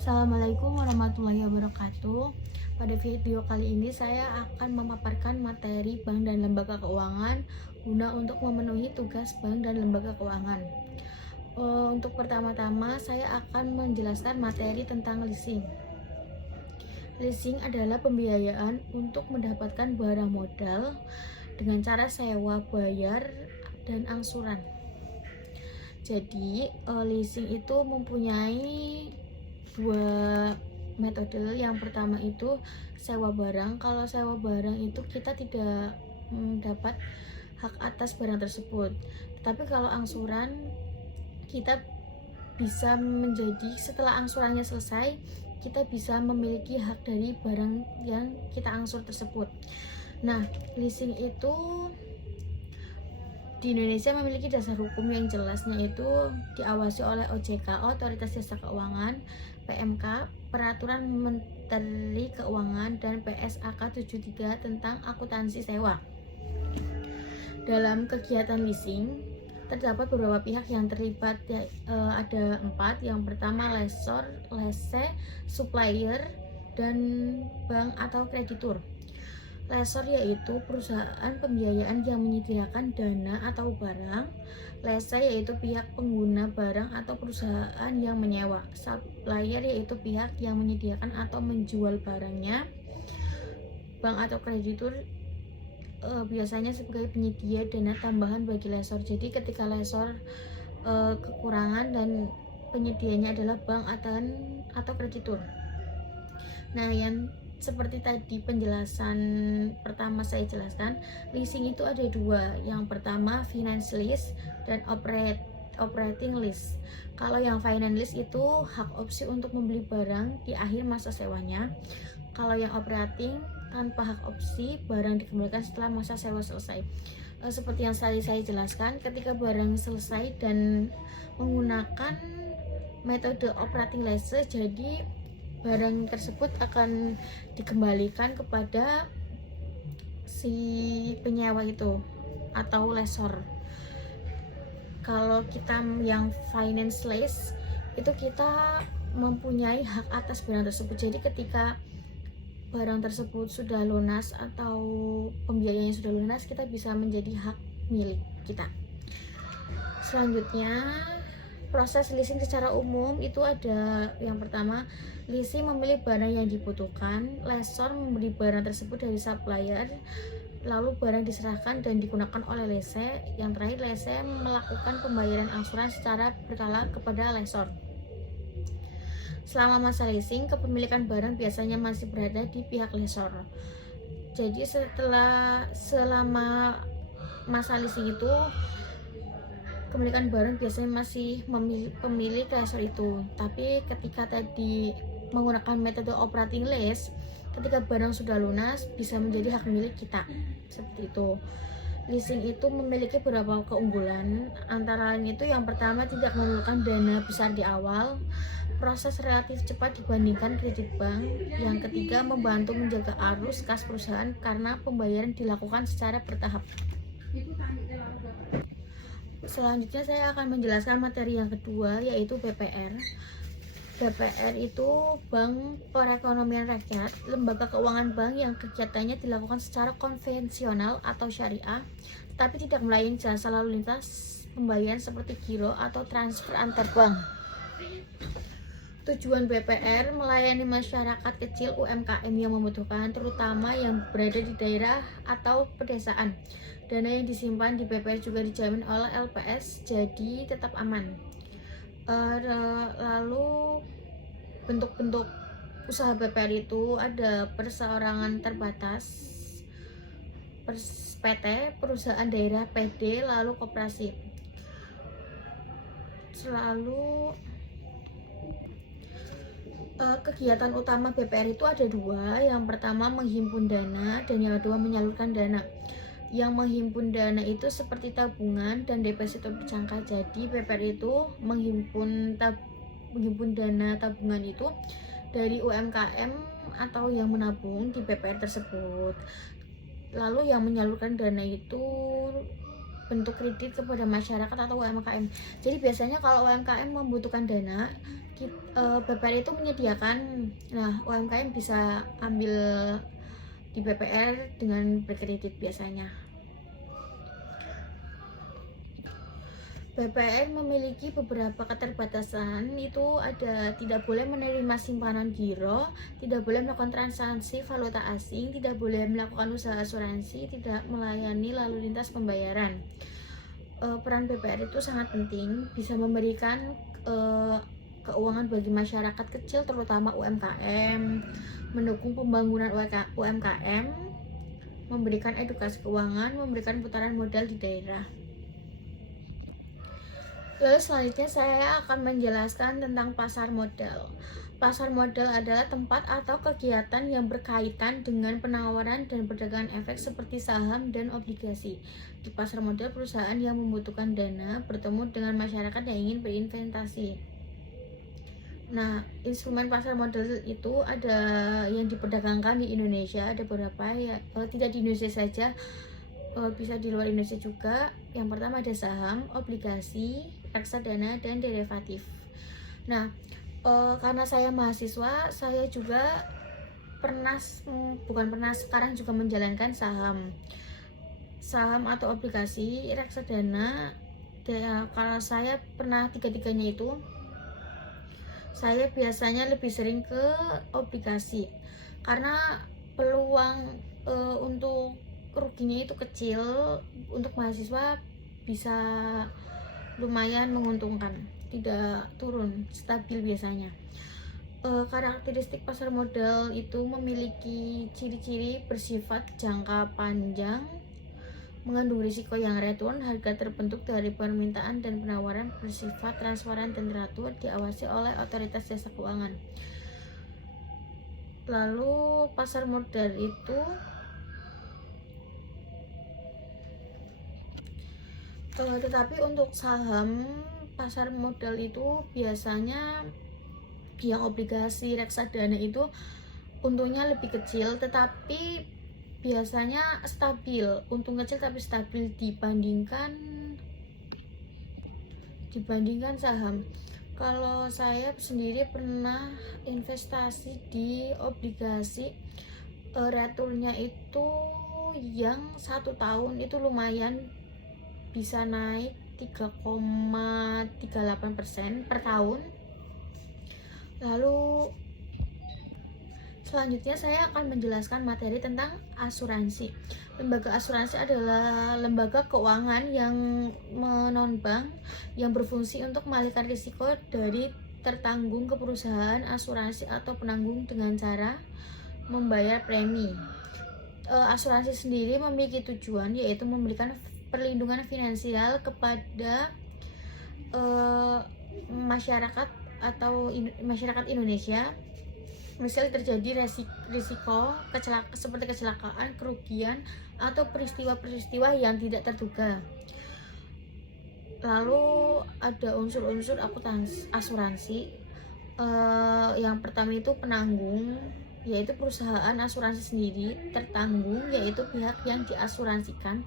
Assalamualaikum warahmatullahi wabarakatuh. Pada video kali ini saya akan memaparkan materi bank dan lembaga keuangan guna untuk memenuhi tugas bank dan lembaga keuangan. Untuk pertama-tama saya akan menjelaskan materi tentang leasing. Leasing adalah pembiayaan untuk mendapatkan barang modal dengan cara sewa, bayar, dan angsuran. Jadi leasing itu mempunyai dua metode. Yang pertama itu sewa barang. Kalau sewa barang itu kita tidak dapat hak atas barang tersebut. Tetapi kalau angsuran, kita bisa menjadi, setelah angsurannya selesai, kita bisa memiliki hak dari barang yang kita angsur tersebut. Nah, leasing itu di Indonesia memiliki dasar hukum yang jelasnya itu diawasi oleh OJK, Otoritas Jasa Keuangan, PMK, Peraturan Menteri Keuangan, dan PSAK 73 tentang akuntansi sewa. Dalam kegiatan leasing terdapat beberapa pihak yang terlibat, ada 4. Yang pertama lessor, lese, supplier, dan bank atau kreditur. Lessor yaitu perusahaan pembiayaan yang menyediakan dana atau barang. Lese yaitu pihak pengguna barang atau perusahaan yang menyewa. Supplier yaitu pihak yang menyediakan atau menjual barangnya. Bank atau kreditur biasanya sebagai penyedia dana tambahan bagi lessor. Jadi ketika lessor kekurangan dan penyedianya adalah bank atau kreditur. Nah, yang seperti tadi penjelasan pertama saya jelaskan, leasing itu ada 2. Yang pertama finance lease dan operating lease. Kalau yang finance lease itu hak opsi untuk membeli barang di akhir masa sewanya. Kalau yang operating tanpa hak opsi, barang dikembalikan setelah masa sewa selesai. Seperti yang saya jelaskan, ketika barang selesai dan menggunakan metode operating lease, jadi barang tersebut akan dikembalikan kepada si penyewa itu atau lessor. Kalau kita yang finance lease itu kita mempunyai hak atas barang tersebut. Jadi ketika barang tersebut sudah lunas atau pembiayaannya sudah lunas, kita bisa menjadi hak milik kita. Selanjutnya, proses leasing secara umum itu ada yang pertama, leasing memilih barang yang dibutuhkan, lessor membeli barang tersebut dari supplier, lalu barang diserahkan dan digunakan oleh lese. Yang terakhir, lese melakukan pembayaran angsuran secara berkala kepada lessor. Selama masa leasing, kepemilikan barang biasanya masih berada di pihak lessor. Jadi selama masa leasing itu, kepemilikan barang biasanya masih pemilik lessor itu. Tapi ketika tadi menggunakan metode operating lease, ketika barang sudah lunas bisa menjadi hak milik kita. Seperti itu. Leasing itu memiliki beberapa keunggulan. Antara lain itu yang pertama, tidak memerlukan dana besar di awal. Proses relatif cepat dibandingkan kredit bank. Yang ketiga, membantu menjaga arus kas perusahaan karena pembayaran dilakukan secara bertahap. Selanjutnya saya akan menjelaskan materi yang kedua, yaitu BPR. BPR itu Bank Perekonomian Rakyat, lembaga keuangan bank yang kegiatannya dilakukan secara konvensional atau syariah, tetapi tidak melayani jasa lalu lintas pembayaran seperti giro atau transfer antar bank. Tujuan BPR melayani masyarakat kecil UMKM yang membutuhkan, terutama yang berada di daerah atau pedesaan. Dana yang disimpan di BPR juga dijamin oleh LPS, jadi tetap aman. Lalu bentuk-bentuk usaha BPR itu ada perseorangan terbatas, PT, perusahaan daerah, PD, lalu koperasi. Selalu kegiatan utama BPR itu ada 2. Yang pertama menghimpun dana dan yang kedua menyalurkan dana. Yang menghimpun dana itu seperti tabungan dan deposito berjangka. Jadi BPR itu menghimpun dana tabungan itu dari UMKM atau yang menabung di BPR tersebut. Lalu yang menyalurkan dana itu bentuk kredit kepada masyarakat atau UMKM. Jadi biasanya kalau UMKM membutuhkan dana, BPR itu menyediakan. Nah, UMKM bisa ambil di BPR dengan berkredit biasanya. BPR memiliki beberapa keterbatasan, itu ada tidak boleh menerima simpanan giro, tidak boleh melakukan transaksi valuta asing, tidak boleh melakukan usaha asuransi, tidak melayani lalu lintas pembayaran. Peran BPR itu sangat penting, bisa memberikan keuangan bagi masyarakat kecil terutama UMKM, mendukung pembangunan UMKM, memberikan edukasi keuangan, memberikan putaran modal di daerah. Lalu selanjutnya saya akan menjelaskan tentang pasar modal. Pasar modal adalah tempat atau kegiatan yang berkaitan dengan penawaran dan perdagangan efek seperti saham dan obligasi. Di pasar modal, perusahaan yang membutuhkan dana bertemu dengan masyarakat yang ingin berinvestasi. Nah, instrumen pasar modal itu ada yang diperdagangkan di Indonesia, ada beberapa ya, tidak di Indonesia saja, bisa di luar Indonesia juga. Yang pertama ada saham, obligasi, reksadana, dan derivatif. Nah, karena saya mahasiswa, saya juga sekarang juga menjalankan saham atau obligasi, reksadana. Kalau saya pernah tiga-tiganya itu, saya biasanya lebih sering ke obligasi karena peluang untuk ruginya itu kecil. Untuk mahasiswa bisa lumayan menguntungkan, tidak turun, stabil biasanya. Karakteristik pasar modal itu memiliki ciri-ciri bersifat jangka panjang, mengandung risiko yang return, harga terbentuk dari permintaan dan penawaran, bersifat transparan dan teratur, diawasi oleh otoritas jasa keuangan. Lalu pasar modal itu tetapi untuk saham, pasar modal itu biasanya yang obligasi, reksadana itu untungnya lebih kecil, tetapi biasanya stabil, untung kecil tapi stabil dibandingkan saham. Kalau saya sendiri pernah investasi di obligasi, returnnya itu yang 1 tahun itu lumayan, bisa naik 3,38% per tahun. Lalu selanjutnya saya akan menjelaskan materi tentang asuransi. Lembaga asuransi adalah lembaga keuangan yang non-bank yang berfungsi untuk mengalihkan risiko dari tertanggung ke perusahaan asuransi atau penanggung dengan cara membayar premi. Asuransi sendiri memiliki tujuan yaitu memberikan perlindungan finansial kepada masyarakat atau masyarakat Indonesia. Misalnya terjadi risiko seperti kecelakaan, kerugian, atau peristiwa-peristiwa yang tidak terduga. Lalu ada unsur-unsur asuransi. Yang pertama itu penanggung, yaitu perusahaan asuransi sendiri. Tertanggung yaitu pihak yang diasuransikan.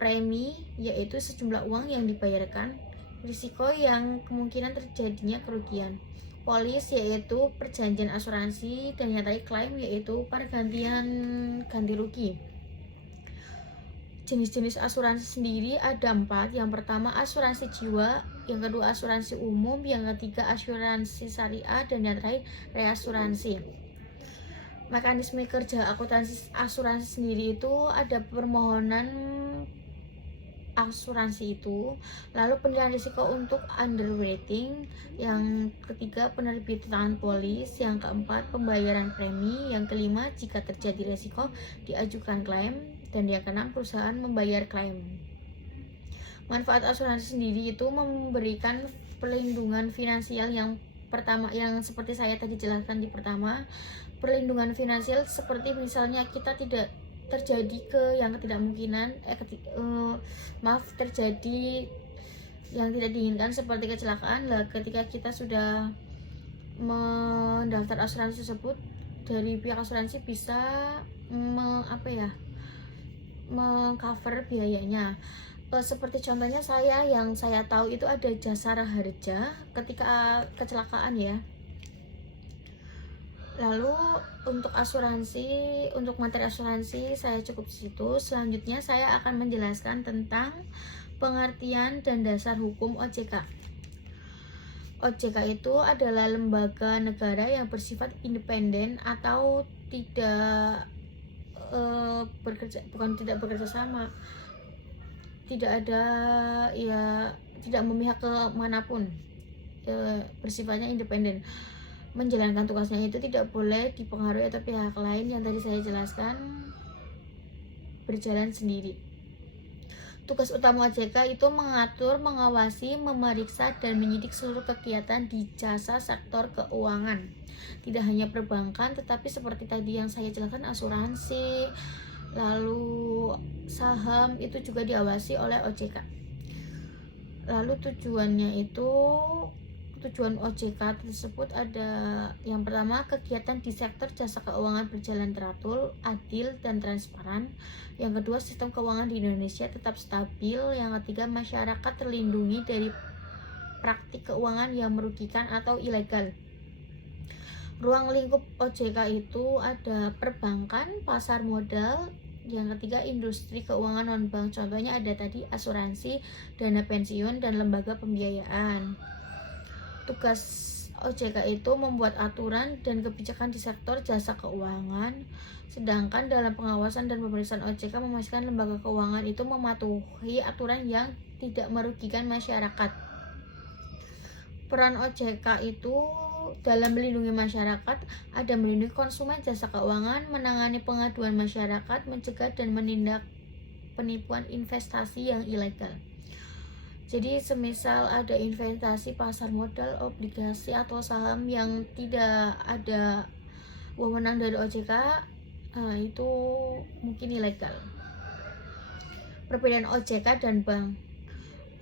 Premi yaitu sejumlah uang yang dibayarkan. Risiko yang kemungkinan terjadinya kerugian. Polis yaitu perjanjian asuransi, dan yang tadi klaim yaitu pergantian ganti rugi. Jenis-jenis asuransi sendiri ada 4. Yang pertama asuransi jiwa, yang kedua asuransi umum, yang ketiga asuransi syariah, dan yang terakhir reasuransi. Mekanisme kerja akuntansi asuransi sendiri itu ada permohonan asuransi itu, lalu penilaian risiko untuk underwriting, yang ketiga penerbitan polis, yang keempat pembayaran premi, yang kelima jika terjadi risiko diajukan klaim, dan yang keenam perusahaan membayar klaim. Manfaat asuransi sendiri itu memberikan perlindungan finansial. Yang pertama, yang seperti saya tadi jelaskan di pertama, perlindungan finansial seperti misalnya kita tidak terjadi yang ketidakmungkinan terjadi yang tidak diinginkan seperti kecelakaan. Ketika kita sudah mendaftar asuransi tersebut, dari pihak asuransi bisa mengcover biayanya. Seperti contohnya yang saya tahu itu ada Jasara Harja ketika kecelakaan ya. Lalu untuk materi asuransi saya cukup di situ. Selanjutnya saya akan menjelaskan tentang pengertian dan dasar hukum OJK. OJK itu adalah lembaga negara yang bersifat independen atau tidak tidak bekerja sama, tidak ada ya, tidak memihak ke manapun, bersifatnya independen. Menjalankan tugasnya itu tidak boleh dipengaruhi atau pihak lain yang tadi saya jelaskan, berjalan sendiri. Tugas utama OJK itu mengatur, mengawasi, memeriksa, dan menyidik seluruh kegiatan di jasa sektor keuangan. Tidak hanya perbankan, tetapi seperti tadi yang saya jelaskan, asuransi, lalu saham, itu juga diawasi oleh OJK. Lalu tujuan OJK tersebut ada yang pertama, kegiatan di sektor jasa keuangan berjalan teratur, adil, dan transparan. Yang kedua, sistem keuangan di Indonesia tetap stabil. Yang ketiga, masyarakat terlindungi dari praktik keuangan yang merugikan atau ilegal. Ruang lingkup OJK itu ada perbankan, pasar modal. Yang ketiga, industri keuangan non-bank. Contohnya ada tadi asuransi, dana pensiun, dan lembaga pembiayaan. Tugas OJK itu membuat aturan dan kebijakan di sektor jasa keuangan. Sedangkan dalam pengawasan dan pemeriksaan OJK memastikan lembaga keuangan itu mematuhi aturan yang tidak merugikan masyarakat. Peran OJK itu dalam melindungi masyarakat ada melindungi konsumen jasa keuangan, menangani pengaduan masyarakat, mencegah dan menindak penipuan investasi yang ilegal. Jadi semisal ada investasi pasar modal, obligasi, atau saham yang tidak ada wewenang dari OJK, itu mungkin ilegal. Perbedaan OJK dan bank.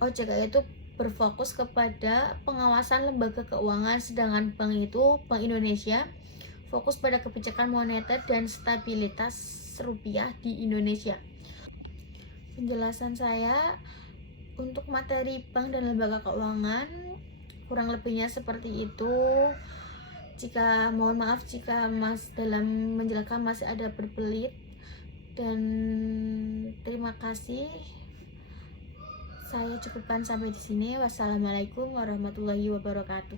OJK itu berfokus kepada pengawasan lembaga keuangan, sedangkan bank Indonesia fokus pada kebijakan moneter dan stabilitas rupiah di Indonesia. Penjelasan saya untuk materi bank dan lembaga keuangan kurang lebihnya seperti itu. Mohon maaf jika dalam menjelaskan masih ada berbelit, dan terima kasih. Saya cukupkan sampai di sini. Wassalamualaikum warahmatullahi wabarakatuh.